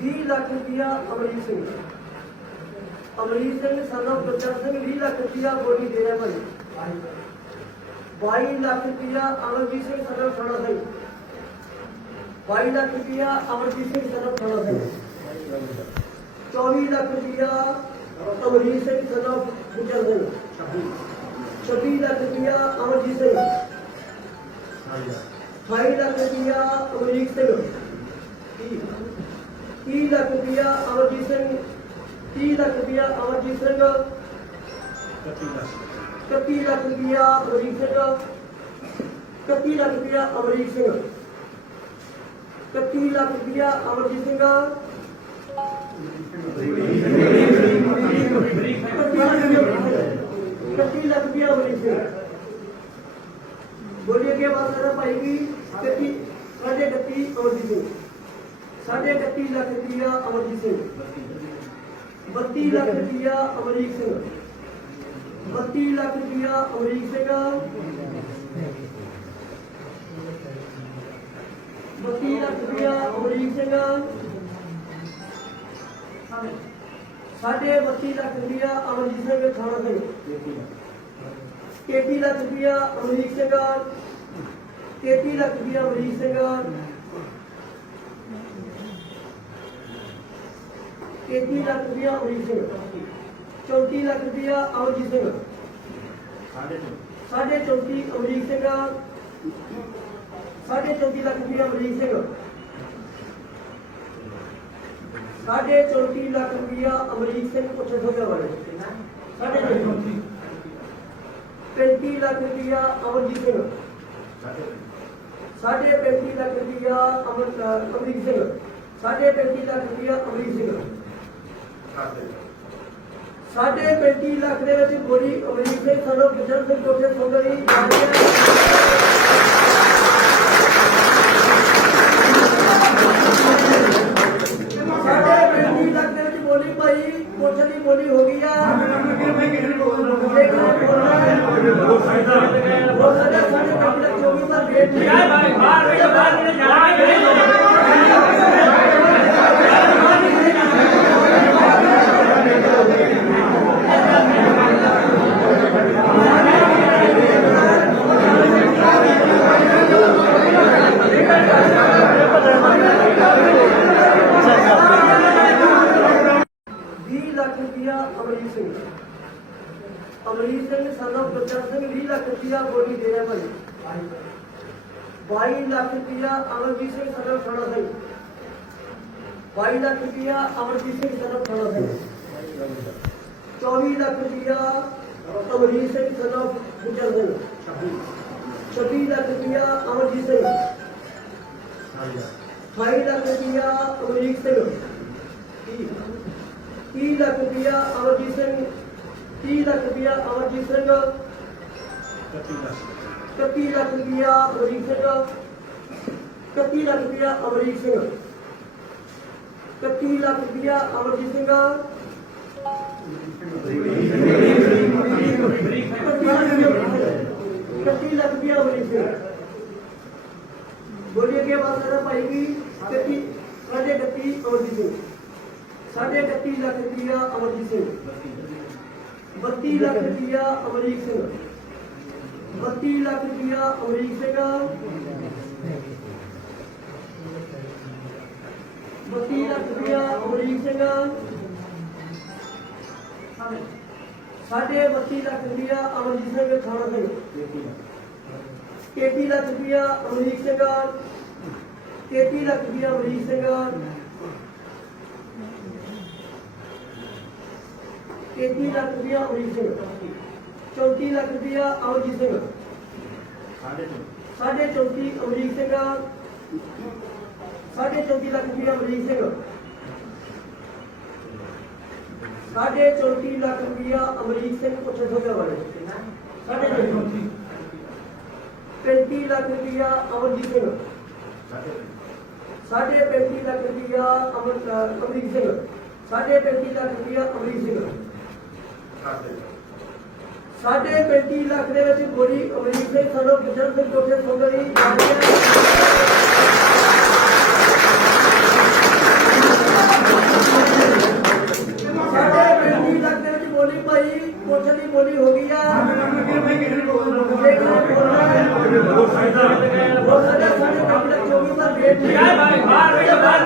20 ਲੱਖ ਰੁਪਇਆ ਅਮਰੀਕ ਸਿੰਘ ਅਮਰੀਕ ਸਿੰਘ ਸਾਨੂੰ ਗੁਰਚਰਨ ਸਿੰਘ 20 ਲੱਖ ਰੁਪਇਆ ਬੋਲੀ ਦੇ ਰਿਹਾ ਭਾਈ 22 ਲੱਖ ਰੁਪਇਆ ਅਮਰਜੀਤ ਸਿੰਘ ਸਾਨੂੰ ਖਾਣਾ ਸਿੰਘ 22 ਲੱਖ ਰੁਪਇਆ ਅਮਰਜੀਤ ਸਿੰਘ ਸਾਨੂੰ ਖਾਣਾ ਸਿੰਘ 24 ਲੱਖ ਰੁਪਇਆ ਅਮਰੀਕ ਸਿੰਘ ਸਾਨੂੰ ਗੁਰਚਰਨ ਸਿੰਘ 26 ਲੱਖ ਰੁਪਇਆ ਅਮਰਜੀਤ ਸਿੰਘ 28 ਲੱਖ ਰੁਪਇਆ ਅਮਰੀਕ ਸਿੰਘ 30 ਲੱਖ ਰੁਪਇਆ ਅਮਰਜੀਤ ਸਿੰਘ 30 ਲੱਖ ਰੁਪਇਆ ਅਮਰਜੀਤ ਸਿੰਘ 31 ਲੱਖ ਰੁਪਇਆ ਅਮਰੀਕ ਸਿੰਘ 31 ਲੱਖ ਰੁਪਇਆ ਅਮਰੀਕ ਸਿੰਘ 31 ਲੱਖ ਰੁਪਇਆ ਅਮਰਜੀਤ ਸਿੰਘ 31 ਲੱਖ ਰੁਪਇਆ ਅਮਰੀਕ ਸਿੰਘ ਬੋਲੀਏ ਕੀ ਬਾਤ ਕਰ ਭਾਈ ਵੀ 31 ਸਾਢੇ 31 ਅਮਰਜੀਤ ਸਿੰਘ ਸਾਢੇ 31 ਲੱਖ ਰੁਪਇਆ ਅਮਰਜੀਤ ਸਿੰਘ 32 ਲੱਖ ਰੁਪਇਆ ਅਮਰੀਕ ਸਿੰਘ 32 ਲੱਖ ਰੁਪਇਆ ਅਮਰੀਕ ਸਿੰਘ 32 ਲੱਖ ਰੁਪਇਆ ਅਮਰੀਕ ਸਿੰਘ ਸਾਢੇ 32 ਲੱਖ ਰੁਪਇਆ ਅਮਰਜੀਤ ਸਿੰਘ ਖਾਣਾ ਸਿੰਘ 33 ਲੱਖ ਰੁਪਇਆ ਅਮਰੀਕ ਸਿੰਘ 33 ਲੱਖ ਰੁਪਇਆ ਅਮਰੀਕ ਸਿੰਘ 33 ਲੱਖ ਰੁਪਇਆ ਅਮਰੀਕ ਸਿੰਘ 34 ਲੱਖ ਰੁਪਇਆ ਅਮਰਜੀਤ ਸਿੰਘ ਸਾਢੇ 34 ਅਮਰੀਕ ਸਿੰਘ ਸਾਢੇ 34 ਲੱਖ ਰੁਪਇਆ ਅਮਰੀਕ ਸਿੰਘ ਸਾਢੇ 34 ਲੱਖ ਰੁਪਇਆ ਅਮਰੀਕ ਸਿੰਘ ਪੁੱਛੇ ਸੋਝਾ ਵਾਲੇ ਸਾਢੇ 34 35 ਲੱਖ ਰੁਪਇਆ ਅਮਰਜੀਤ ਸਿੰਘ ਸਾਢੇ 35 ਲੱਖ ਰੁਪਇਆ ਅਮਰ ਅਮਰੀਕ ਸਿੰਘ ਸਾਢੇ 35 ਲੱਖ ਰੁਪਇਆ ਅਮਰੀਕ ਸਿੰਘ ਸਾਢੇ 35 ਲੱਖ ਦੇ ਵਿੱਚ ਗੋਲੀ ਅਮਰੀਕ ਸਿੰਘ ਸਾਨੂੰ ਬਿਜਨ ਸਿੰਘ ਕੋਠੇ ਸੁੰਦਰੀ ਸਾਢੇ 35 ਲੱਖ ਦੇ ਵਿੱਚ ਬੋਲੀ ਭਾਈ ਕੋਠੇ ਦੀ ਬੋਲੀ ਹੋ ਗਈ ਆ। ਇੱਕ ਨੇ ਬੋਲਣਾ ਹੈ। ਹੋ ਸਕਦਾ ਸਾਡੇ 35 ਲੱਖ ਹੋ ਗਈ ਪਰ ਵੇਟ ਨਹੀਂ ਵੀਹ ਲੱਖ ਰੁਪਇਆ ਅਮਰੀਕ ਸਿੰਘ ਅਮਰੀਕ ਸਿੰਘ ਸਾਨੂੰ ਗੁਰਚਰਨ ਸਿੰਘ 20 ਲੱਖ ਰੁਪਇਆ ਬੋਲੀ ਦੇ ਰਿਹਾ ਭਾਈ 22 ਲੱਖ ਰੁਪਇਆ ਅਮਰਜੀਤ ਸਿੰਘ ਸਾਨੂੰ ਖਾਣਾ ਸਿੰਘ 22 ਲੱਖ ਰੁਪਇਆ ਅਮਰਜੀਤ ਸਿੰਘ ਸਾਨੂੰ ਖਾਣਾ ਸਿੰਘ 24 ਲੱਖ ਰੁਪਇਆ ਅਮਰੀਕ ਸਿੰਘ ਸਾਨੂੰ ਗੁਰਚਰਨ ਸਿੰਘ 26 ਲੱਖ ਰੁਪਇਆ ਅਮਰਜੀਤ ਸਿੰਘ 28 ਲੱਖ ਰੁਪਇਆ ਅਮਰੀਕ ਸਿੰਘ 30 ਲੱਖ ਰੁਪਇਆ ਅਮਰਜੀਤ ਸਿੰਘ 30 ਲੱਖ ਰੁਪਇਆ ਅਮਰਜੀਤ ਸਿੰਘ 31 ਲੱਖ ਰੁਪਇਆ ਅਮਰੀਕ ਸਿੰਘ 31 ਲੱਖ ਰੁਪਇਆ ਅਮਰੀਕ ਸਿੰਘ 31 ਲੱਖ ਰੁਪਇਆ ਅਮਰਜੀਤ ਸਿੰਘ 31 ਲੱਖ ਰੁਪਇਆ ਅਮਰੀਕ ਸਿੰਘ ਬੋਲੀਏ ਕੀ ਬਾਤ ਕਰ ਭਾਈ ਵੀ 31 ਸਾਢੇ साढ़े इकती लख रुपया अमरजीत सिंह। बत्ती लख रुपया अमरीक सिंह। बत्ती लख रुपया अमरीक सिंह। बत्ती लख रुपया अमरीक सिंह। साढ़े बत्ती लख रुपया अमरजीत सिंह खाना सिंह तेती लख रुपया अमरीक सिंह। तेती लख रुपया अमरीक सिंह। तेती लाख रुपया उन्नीस सिंह चौंती लाख रुपया अमरजीत साढ़े चौंती अमरीक सिंह साढ़े चौंती लाख रुपया अमरीक सिंह साढ़े चौंती लाख रुपया अमरीक सिंह को छठो क्या साढ़े लाख रुपया अमरजीत सिंह साढ़े पैंती लाख रुपया अमर अमरीक सिंह साढ़े पैंती लाख रुपया अमरीक सिंह ਸਾਡੇ 35 ਲੱਖ ਦੇ ਵਿੱਚ ਗੋਰੀ ਅਮਰੀਕ ਨੇ ਸਾਨੂੰ ਬਿਜਨ ਸਿੰਘ ਕੋਠੇ ਸੁੰਦਰੀ ਸਾਡੇ 35 ਲੱਖ ਦੇ ਵਿੱਚ ਬੋਲੀ ਭਾਈ ਕੋਠੇ ਦੀ ਬੋਲੀ ਹੋ ਗਈ ਆ। ਬਹੁਤ ਸਾਡਾ ਸਾਡੇ 35 ਲੱਖ ਹੋ ਗਈ ਪਰ ਰੇਟ ਨਹੀਂ ਆਏ ਭਾਈ ਬਾਹਰ ਬਾਹਰ